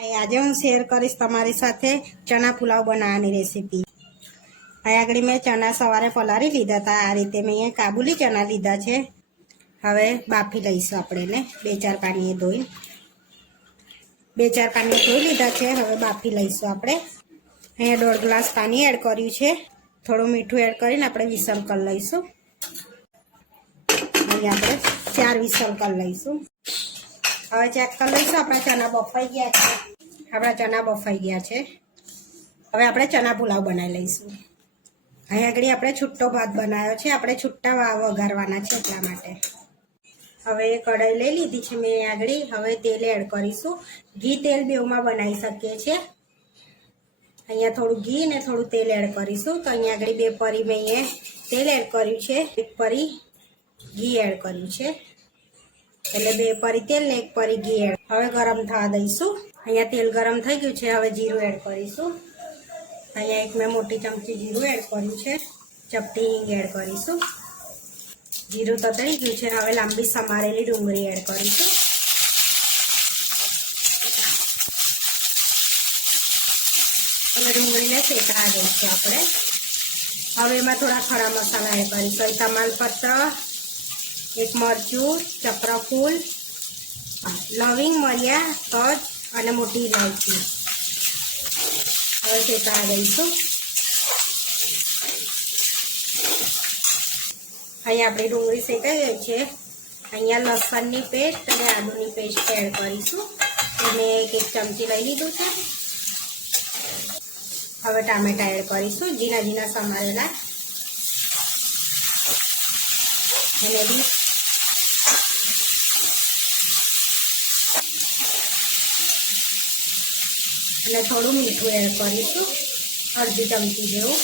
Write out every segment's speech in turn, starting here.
આજે હું શેર કરીશ તમારી સાથે ચણા પુલાવ બનાવવાની રેસીપી અહીંયા આગળ મેં ચણા સવારે પલાળી લીધા હતા. આ રીતે મેં અહીંયા કાબુલી ચણા લીધા છે. હવે બાફી લઈશું આપણે એને. બે ચાર પાણીએ ધોઈ બે ચાર પાણીએ ધોઈ લીધા છે. હવે બાફી લઈશું આપણે. અહીંયા દોઢ ગ્લાસ પાણી એડ કર્યું છે. થોડું મીઠું એડ કરીને આપણે વિસલ કરી લઈશું. અહીંયા આપણે ચાર વિસલ કરી લઈશું. હવે ચેક કરી લઈશું, આપણા ચણા બફાઈ ગયા છે. આપણા ચણા બફાઈ ગયા છે. હવે આપણે ચણા પુલાવ બનાવી લઈશું. અહીં આગળ આપણે છુટ્ટો ભાત બનાવ્યો છે. આપણે છુટ્ટા વા- વઘારવાના છે એટલા માટે. હવે કઢાઈ લઈ લીધી છે મેં આગળ. હવે તેલ એડ કરીશું. ઘી તેલ બેવમાં બનાવી શકીએ છીએ. અહીંયા થોડું ઘી ને થોડું તેલ એડ કરીશું. તો અહીંયા આગળ બે પરી મેં તેલ એડ કર્યું છે. એક પરી ઘી એડ કર્યું છે. એટલે બે પરી તેલ ને એક પરી ઘી એડ. હવે ગરમ થવા દઈશું. અહીંયા તેલ ગરમ થઈ ગયું છે, હવે જીરું એડ કરીશું. અહીંયા એક મેં મોટી ચમચી જીરું એડ કર્યું છે. ચપટી હિંગ એડ કરીશું. જીરું તતળી ગયું છે હવે લાંબી સમારેલી ડુંગળી એડ કરીશું. અને ડુંગળીને શેકવા દઈશું આપણે. હવે એમાં થોડા ખડા મસાલા એડ કરીશું. તમાલપત્ર એક મરચું, ચક્રફૂલ, લવિંગ મરિયા, તજ અને મોટી ઇલાયચી. હવે શેકા દઈશું અહીંયા આપણી ડુંગળી શેકાઈ ગઈ છે. અહીંયા લસણની પેસ્ટ અને આદુની પેસ્ટ એડ કરીશું. એને એક એક ચમચી લઈ લીધું છે. હવે ટામેટા એડ કરીશું, ઝીણા ઝીણા સમારેલા. એને બી અને થોડું મીઠું એડ કરીશું. અડધી ચમચી જેવું.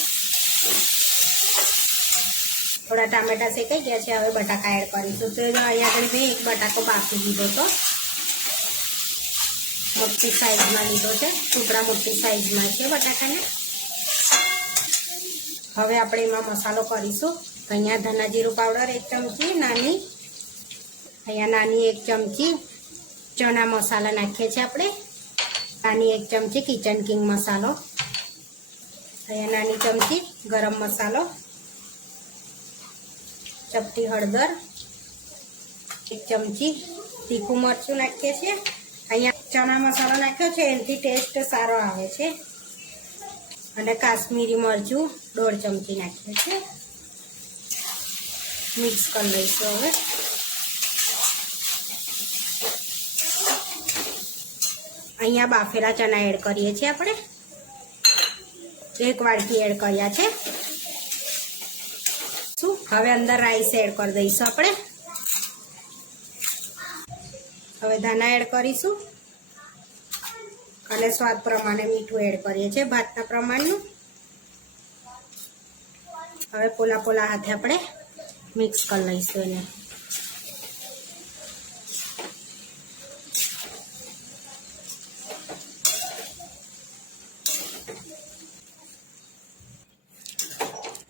થોડા ટામેટા શેકાઈ ગયા છે, હવે બટાકા એડ કરીશું. તો અહીંયા આગળ મેં એક બટાકો બાફી દીધો હતો. મોટી સાઈઝમાં લીધો છે. ટુકડા મોટી સાઈઝમાં છે બટાકાને. હવે આપણે એમાં મસાલો કરીશું. અહીંયા ધના જીરું પાવડર એક ચમચી, નાની. અહીંયા નાની એક ચમચી. ચણા મસાલા નાખીએ છીએ આપણે. નાની એક ચમચી કિચન કિંગ મસાલો અહીંયા નાની ચમચી ગરમ મસાલો ચપટી હળદર. એક ચમચી તીખું મરચું નાખીએ છીએ. અહીંયા ચણા મસાલો નાખ્યો છે, એનાથી ટેસ્ટ સારો આવે છે. અને કાશ્મીરી મરચું દોઢ ચમચી નાખીએ છીએ. મિક્સ કરી લઈશું હવે. અહીંયા બાફેલા ચણા એડ કરીએ છીએ આપણે. એક વાડકી એડ કર્યા છે. શું? હવે અંદર રાઈસ એડ કરી દઈશું આપણે. હવે ધાના એડ કરીશું. અને સ્વાદ પ્રમાણે મીઠું એડ કરીએ છીએ ભાતના પ્રમાણનું. હવે પોલા પોલા હાથે આપણે મિક્સ કરી લઈશું એને.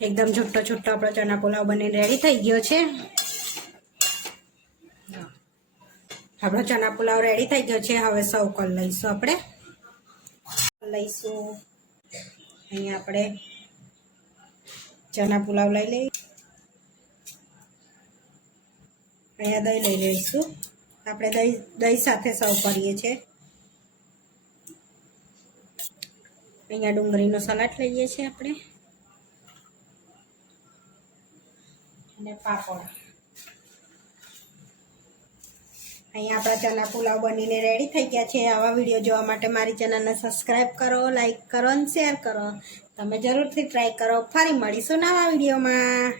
એકદમ છૂટો છૂટો આપણો ચણા પુલાવ બનીને રેડી થઈ ગયો છે. આપણો ચણા પુલાવ રેડી થઈ ગયો છે. હવે સૌ કોલ લઈશું આપણે. લઈશું. અહીંયા આપણે ચણા પુલાવ લઈ લઈ અહીંયા દહીં લઈ લઈશું. આપણે દહીં દહીં સાથે સર્વ કરીએ છીએ. અહીંયા ડુંગળીનો સલાડ લઈએ છીએ આપણે. અને પાપડ. અહીંયા આપણા ચના પુલાવ બનીને રેડી થઈ ગયા છે. આવા વીડિયો જોવા માટે મારી ચેનલને સબસ્ક્રાઈબ કરો લાઈક કરો અને શેર કરો. તમે જરૂરથી ટ્રાય કરો. ફરી મળીશું નવા વિડીયોમાં